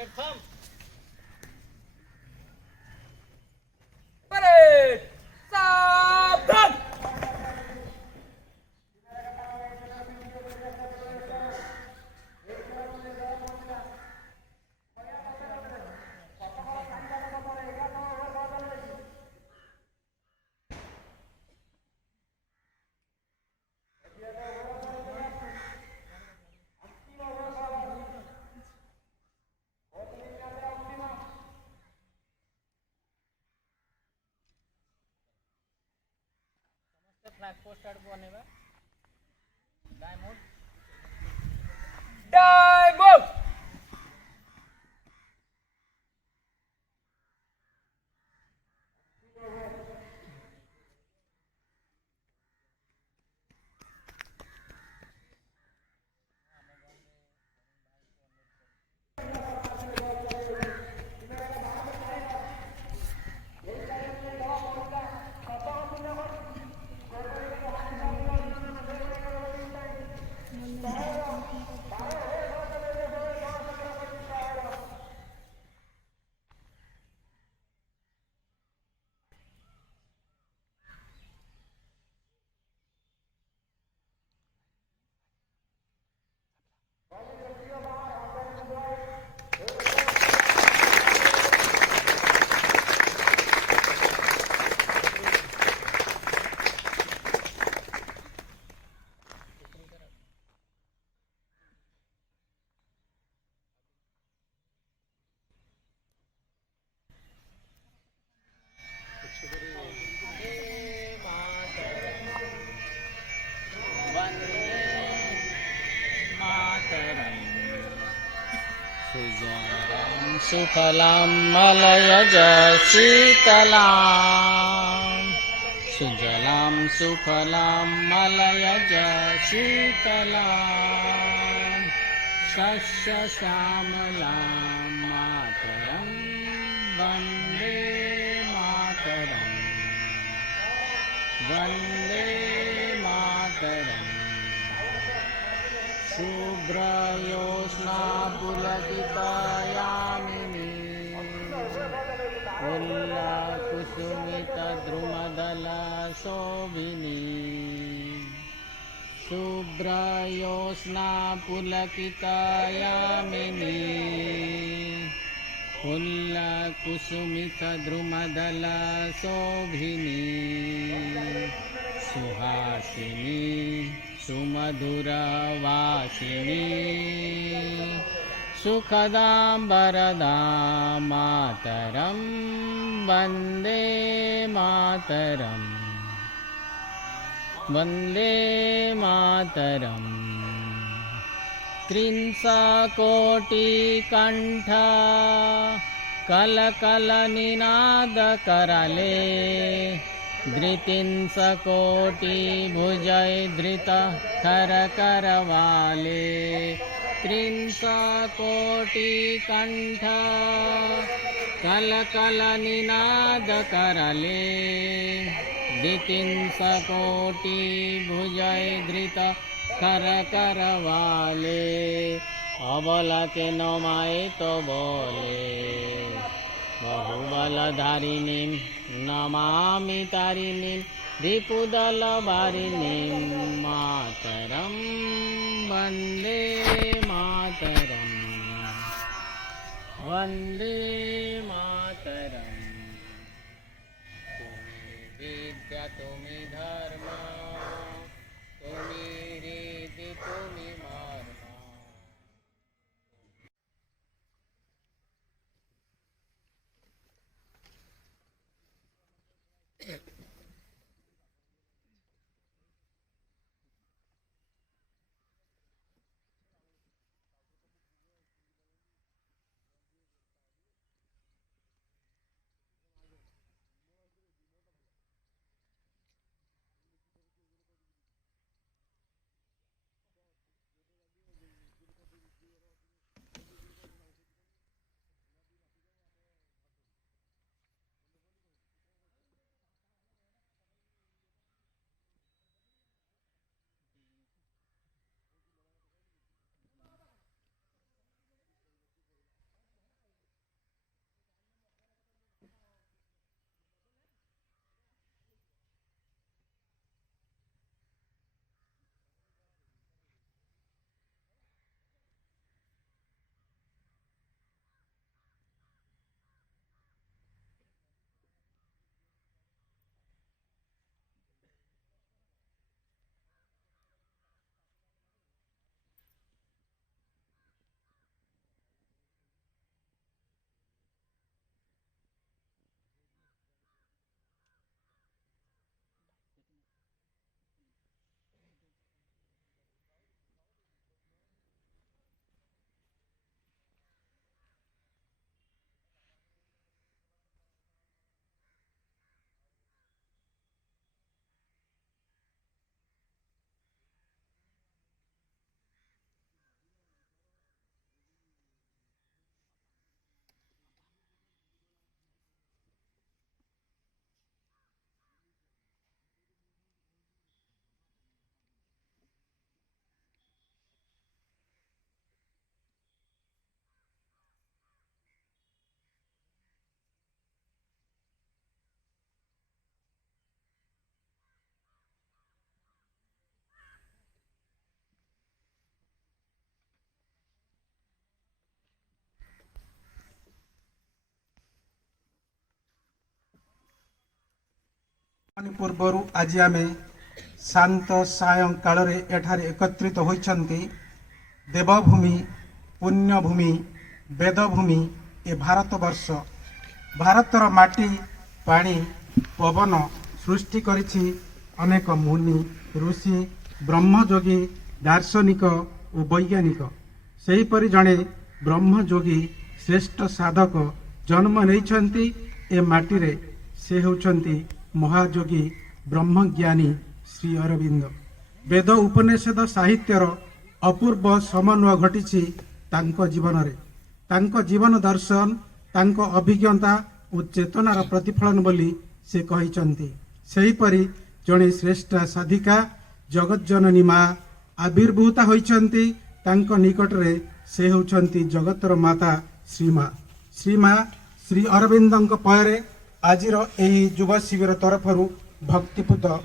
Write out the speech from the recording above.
Platform parade सावधान flag post आड़को बनेगा diamond सुफलां मलयज शीतलां सुजलां सुफलां मलयज शीतलां शस्यश्यामलां मातरं वन्दे मातरं वन्दे मातरम् शुभ्रयोत्स्ना पुलकितयामिनी उल्लकुसुमितद्रुमदलशोभिनी शुभ्रयोत्स्ना पुलकितयामिनी उल्लकुसुमितद्रुमदलशोभिनी सुहासिनी सुमधुरवासिनी सुखदां वरदां मातरं वन्दे मातरं वन्दे मातरम् त्रिंशत्कोटिकण्ठ कलकलनिनादकराले धृतिंशकोटिभुजैधृत करकरवाले त्रिंशत्कोटिकण्ठ कलकलनिनादकराले धृतिंशकोटिभुजैधृत करकरवाले अबलके नमाय तो बोले बहुबलधारिणीं नमामि तारिणीं रिपुदलवारिणीं मातरं वन्दे मातरं वन्दे मातरं तुमि विद्या तुमि धर्म तुमि रीति तुमि मर्म ପୂର୍ବରୁ ଆଜି ଆମେ ଶାନ୍ତ ସାୟଂ କାଳରେ ଏଠାରେ ଏକତ୍ରିତ ହୋଇଛନ୍ତି। ଦେବଭୂମି, ପୁଣ୍ୟଭୂମି, ବେଦଭୂମି ଏ ଭାରତବର୍ଷ। ଭାରତର ମାଟି, ପାଣି, ପବନ ସୃଷ୍ଟି କରିଛି ଅନେକ ମୁନି, ଋଷି, ବ୍ରହ୍ମଯୋଗୀ, ଦାର୍ଶନିକ ଓ ବୈଜ୍ଞାନିକ। ସେହିପରି ଜଣେ ବ୍ରହ୍ମଯୋଗୀ ଶ୍ରେଷ୍ଠ ସାଧକ ଜନ୍ମ ନେଇଛନ୍ତି ଏ ମାଟିରେ। ସେ ହେଉଛନ୍ତି ମହାଯୋଗୀ ବ୍ରହ୍ମଜ୍ଞାନୀ ଶ୍ରୀ ଅରବିନ୍ଦ। ବେଦ ଉପନିଷଦ ସାହିତ୍ୟର ଅପୂର୍ବ ସମନ୍ୱୟ ଘଟିଛି ତାଙ୍କ ଜୀବନରେ। ତାଙ୍କ ଜୀବନ ଦର୍ଶନ ତାଙ୍କ ଅଭିଜ୍ଞତା ଓ ଚେତନାର ପ୍ରତିଫଳନ ବୋଲି ସେ କହିଛନ୍ତି। ସେହିପରି ଜଣେ ଶ୍ରେଷ୍ଠ ସାଧିକା ଜଗଜ୍ଜନନୀ ମା ଆବିର୍ଭୂତା ହୋଇଛନ୍ତି ତାଙ୍କ ନିକଟରେ। ସେ ହେଉଛନ୍ତି ଜଗତର ମାତା ଶ୍ରୀମା। ଶ୍ରୀମା ଶ୍ରୀ ଅରବିନ୍ଦଙ୍କ ପରେ ଆଜିର ଏହି ଯୁବ ଶିବିର ତରଫରୁ ଭକ୍ତିପୂତ